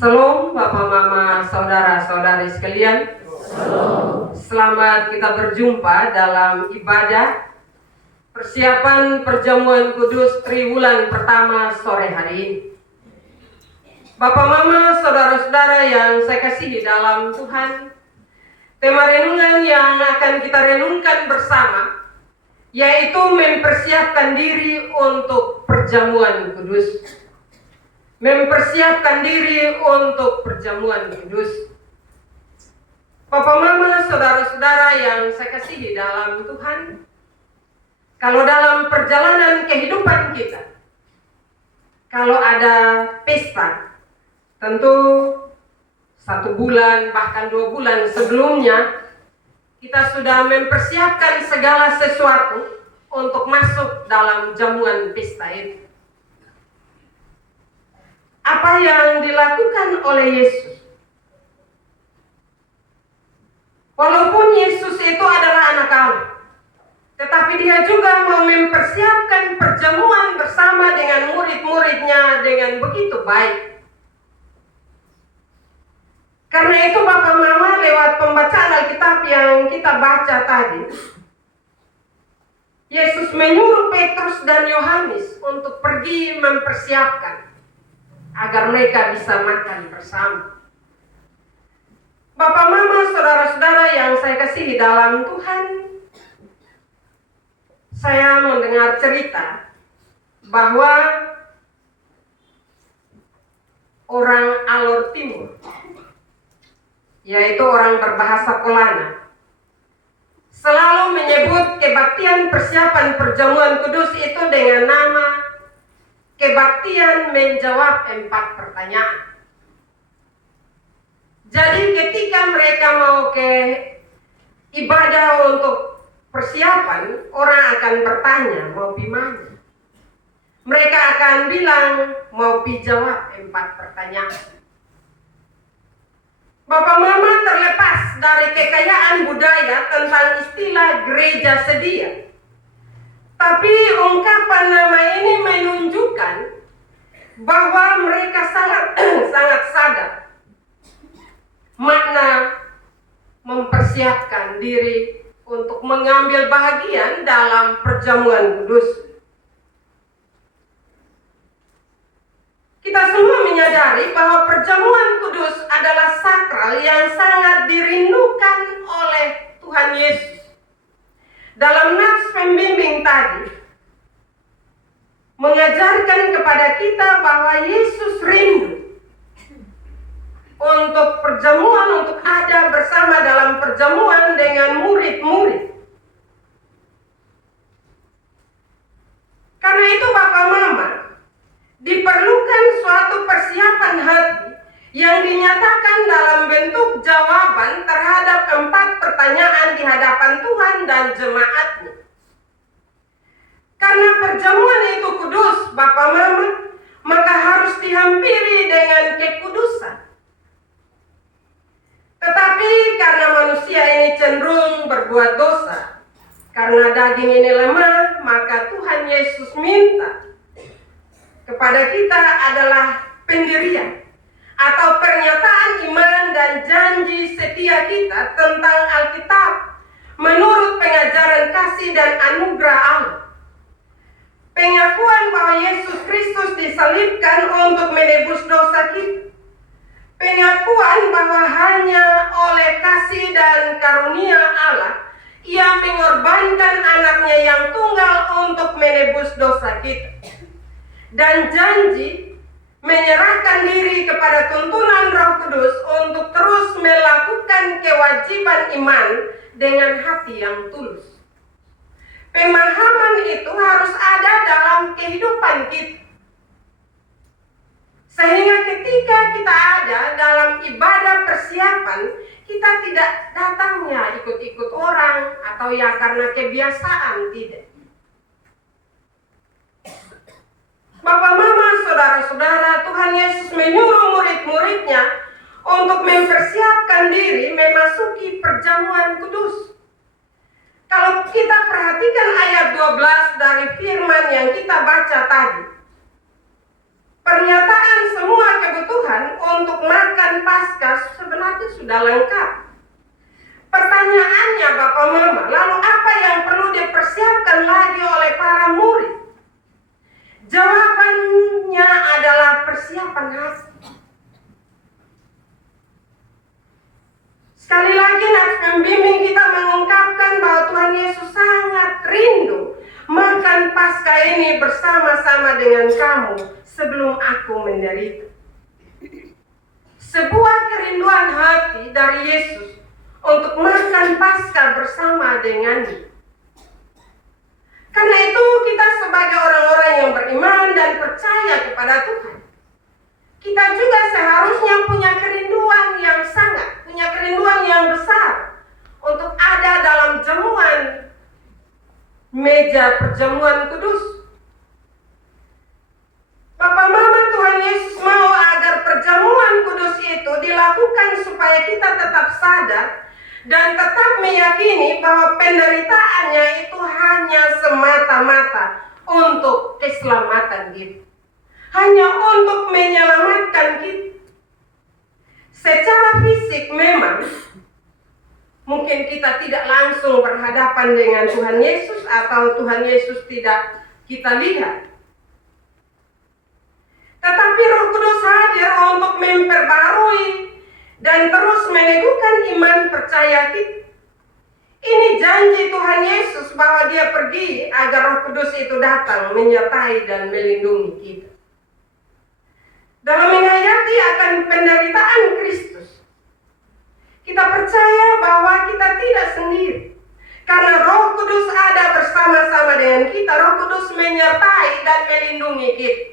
Shalom Bapak Mama Saudara-saudari sekalian. Selamat kita berjumpa dalam ibadah persiapan perjamuan kudus Triwulan pertama sore hari ini. Bapak Mama Saudara-saudara yang saya kasihi dalam Tuhan, tema renungan yang akan kita renungkan bersama yaitu mempersiapkan diri untuk perjamuan kudus. Mempersiapkan diri untuk perjamuan kudus. Bapak Mama Saudara-saudara yang saya kasihi dalam Tuhan, kalau dalam perjalanan kehidupan kita, kalau ada pesta, tentu 1 bulan bahkan 2 bulan sebelumnya kita sudah mempersiapkan segala sesuatu untuk masuk dalam jamuan pesta itu. Apa yang dilakukan oleh Yesus? Walaupun Yesus itu adalah anak Allah, tetapi dia juga mau mempersiapkan perjamuan bersama dengan murid-muridnya dengan begitu baik. Karena itu Bapak Mama, lewat pembacaan Alkitab yang kita baca tadi, Yesus menyuruh Petrus dan Yohanes untuk pergi mempersiapkan agar mereka bisa makan bersama. Bapak Mama Saudara-saudara yang saya kasihi dalam Tuhan, saya mendengar cerita bahwa orang Alor Timur, yaitu orang berbahasa Kolana, selalu menyebut kebaktian persiapan perjamuan kudus itu dengan nama kebaktian menjawab 4 pertanyaan. Jadi ketika mereka mau ke ibadah untuk persiapan, orang akan bertanya, mau pi mana? Mereka akan bilang, mau pi jawab 4 pertanyaan. Bapak Mama, terlepas dari kekayaan budaya tentang istilah gereja sedia, tapi ungkapan nama ini menunjukkan bahwa mereka sangat sadar makna mempersiapkan diri untuk mengambil bahagian dalam perjamuan kudus. Kita semua menyadari bahwa perjamuan kudus adalah sakral yang sangat dirindukan oleh Tuhan Yesus. Dalam nats pembimbing tadi mengajarkan kepada kita bahwa Yesus rindu untuk perjamuan, untuk ada bersama dalam perjamuan dengan murid-murid. Karena itu Bapak Mama, diperlukan suatu persiapan hati yang dinyatakan dalam bentuk jawaban terhadap 4 pertanyaan di hadapan Tuhan dan jemaatnya. Karena perjamuan itu kudus, Bapak Mama, maka harus dihampiri dengan kekudusan. Tetapi karena manusia ini cenderung berbuat dosa, karena daging ini lemah, maka Tuhan Yesus minta kepada kita adalah pendirian atau pernyataan iman dan janji setia kita tentang Alkitab menurut pengajaran kasih dan anugerah Allah. Pengakuan bahwa Yesus Kristus disalibkan untuk menebus dosa kita. Pengakuan bahwa hanya oleh kasih dan karunia Allah Ia mengorbankan anaknya yang tunggal untuk menebus dosa kita. Dan janji menyerahkan diri kepada tuntunan Roh Kudus untuk terus melakukan kewajiban iman dengan hati yang tulus. Pemahaman itu harus ada dalam kehidupan kita, sehingga ketika kita ada dalam ibadah persiapan, kita tidak datangnya ikut-ikut orang atau ya karena kebiasaan, tidak. Bapak Mama, Saudara-saudara, Tuhan Yesus menyuruh murid-muridnya untuk mempersiapkan diri memasuki perjamuan kudus. Kalau kita perhatikan ayat 12 dari firman yang kita baca tadi, Pernyataan semua kebutuhan untuk makan Paskah sebenarnya sudah lengkap. Pertanyaannya Bapak Mama, lalu apa yang perlu dipersiapkan lagi oleh para murid? Jawabannya adalah persiapan hati. Sekali lagi nats pembimbing kita mengungkapkan bahwa Tuhan Yesus sangat rindu makan Paskah ini bersama-sama dengan kamu sebelum aku menderita. Sebuah kerinduan hati dari Yesus untuk makan Paskah bersama dengannya. Karena itu kita sebagai orang-orang yang beriman dan percaya kepada Tuhan, kita juga seharusnya punya kerinduan yang sangat, punya kerinduan yang besar untuk ada dalam jamuan meja perjamuan kudus. Bapak Mama, Tuhan Yesus mau agar perjamuan kudus itu dilakukan supaya kita tetap sadar dan tetap meyakini bahwa penderitaannya itu hanya semata-mata untuk keselamatan kita. Hanya untuk menyelamatkan kita. Secara fisik memang mungkin kita tidak langsung berhadapan dengan Tuhan Yesus atau Tuhan Yesus tidak kita lihat. Tetapi Roh Kudus hadir untuk memperbarui dan terus meneguhkan iman percaya kita. Ini janji Tuhan Yesus bahwa Dia pergi agar Roh Kudus itu datang menyertai dan melindungi kita. Dalam menghayati akan penderitaan Kristus, kita percaya bahwa kita tidak sendiri. Karena Roh Kudus ada bersama-sama dengan kita, Roh Kudus menyertai dan melindungi kita.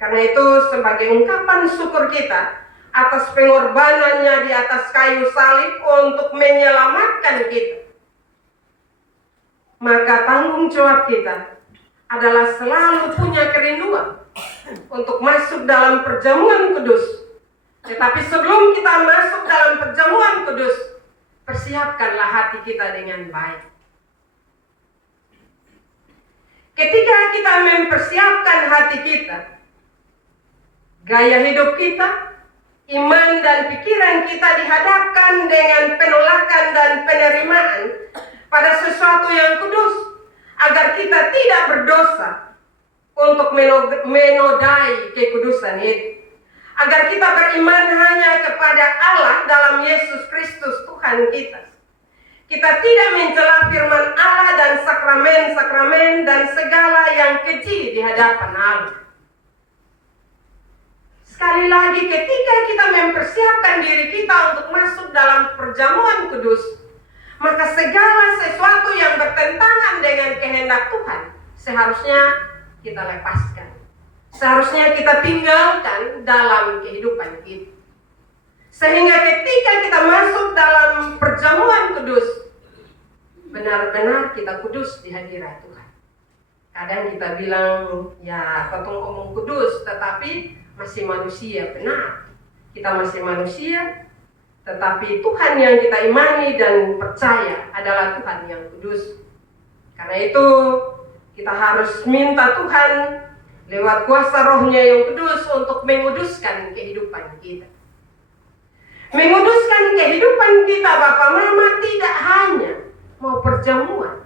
Karena itu sebagai ungkapan syukur kita atas pengorbanannya di atas kayu salib untuk menyelamatkan kita, maka tanggung jawab kita adalah selalu punya kerinduan untuk masuk dalam perjamuan kudus. Tetapi sebelum kita masuk dalam perjamuan kudus, persiapkanlah hati kita dengan baik. Ketika kita mempersiapkan hati kita, gaya hidup kita, iman dan pikiran kita dihadapkan dengan penolakan dan penerimaan pada sesuatu yang kudus, agar kita tidak berdosa untuk menodai kekudusan itu. Agar kita beriman hanya kepada Allah dalam Yesus Kristus Tuhan kita. Kita tidak mencela firman Allah dan sakramen-sakramen dan segala yang keji di hadapan Allah. Sekali lagi, ketika kita mempersiapkan diri kita untuk masuk dalam perjamuan kudus, maka segala sesuatu yang bertentangan dengan kehendak Tuhan seharusnya kita lepaskan. Seharusnya kita tinggalkan dalam kehidupan kita. Sehingga ketika kita masuk dalam perjamuan kudus, benar-benar kita kudus di hadirat Tuhan. Kadang kita bilang, ya potong omong kudus, tetapi masih manusia. Benar, kita masih manusia, tetapi Tuhan yang kita imani dan percaya adalah Tuhan yang kudus. Karena itu kita harus minta Tuhan lewat kuasa Roh-Nya yang kudus untuk menguduskan kehidupan kita. Menguduskan kehidupan kita, Bapak Mama, tidak hanya mau perjamuan,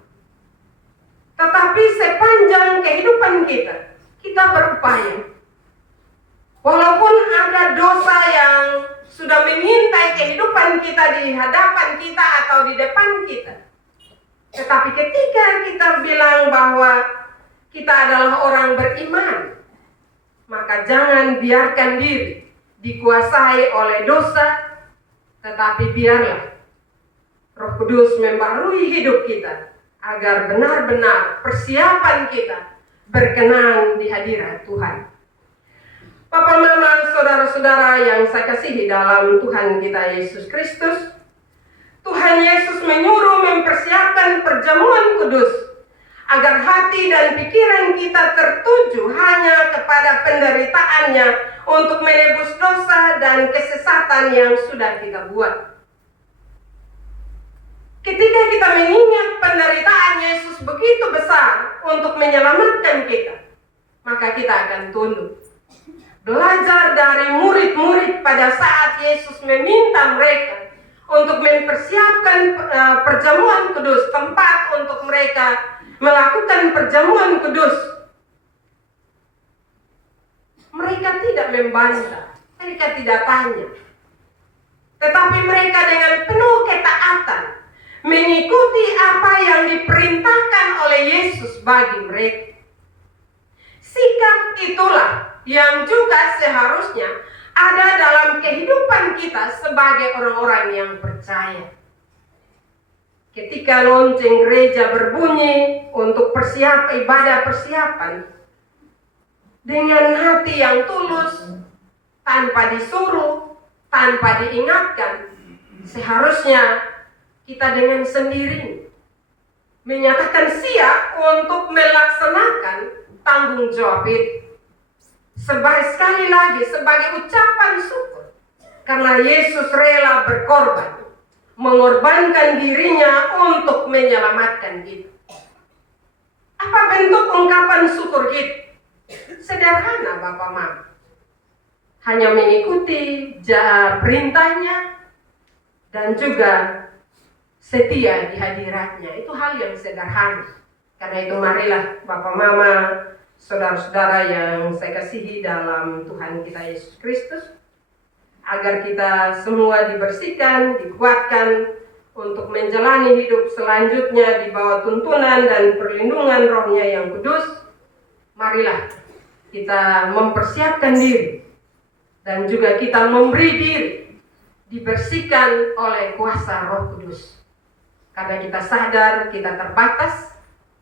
tetapi sepanjang kehidupan kita, kita berupaya. Walaupun ada dosa yang sudah mengintai kehidupan kita di hadapan kita atau di depan kita, tetapi ketika kita bilang bahwa kita adalah orang beriman, maka jangan biarkan diri dikuasai oleh dosa, tetapi biarlah Roh Kudus membarui hidup kita agar benar-benar persiapan kita berkenan di hadirat Tuhan. Bapak, Mama, saudara-saudara yang saya kasihi dalam Tuhan kita Yesus Kristus, Tuhan Yesus menyuruh mempersiapkan perjamuan kudus agar hati dan pikiran kita tertuju hanya kepada penderitaannya untuk menebus dosa dan kesesatan yang sudah kita buat. Ketika kita mengingat penderitaan Yesus begitu besar untuk menyelamatkan kita, maka kita akan tunduk. Belajar dari murid-murid pada saat Yesus meminta mereka untuk mempersiapkan perjamuan kudus, tempat untuk mereka melakukan perjamuan kudus. Mereka tidak membantah, mereka tidak tanya. Tetapi mereka dengan penuh ketaatan mengikuti apa yang diperintahkan oleh Yesus bagi mereka. Sikap itulah yang juga seharusnya ada dalam kehidupan kita sebagai orang-orang yang percaya. Ketika lonceng gereja berbunyi untuk ibadah persiapan, dengan hati yang tulus, tanpa disuruh, tanpa diingatkan, seharusnya kita dengan sendiri menyatakan siap untuk melaksanakan tanggung jawab itu. Sekali lagi sebagai ucapan syukur karena Yesus rela berkorban, mengorbankan dirinya untuk menyelamatkan kita. Apa bentuk ungkapan syukur kita? Sederhana Bapak Mama, hanya mengikuti perintahnya dan juga setia di hadiratnya. Itu hal yang sederhana. Karena itu marilah Bapak Mama, saudara-saudara yang saya kasihi dalam Tuhan kita Yesus Kristus, agar kita semua dibersihkan, dikuatkan untuk menjalani hidup selanjutnya di bawah tuntunan dan perlindungan Roh-Nya yang kudus. Marilah kita mempersiapkan diri dan juga kita memberi diri dibersihkan oleh kuasa Roh Kudus. Karena kita sadar kita terbatas,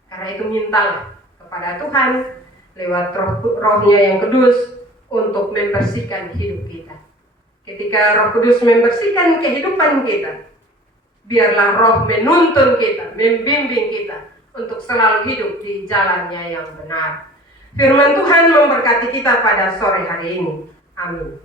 karena itu mintalah kepada Tuhan lewat Roh-Nya yang kudus untuk membersihkan hidup kita. Ketika Roh Kudus membersihkan kehidupan kita, biarlah Roh menuntun kita, membimbing kita untuk selalu hidup di jalannya yang benar. Firman Tuhan memberkati kita pada sore hari ini. Amin.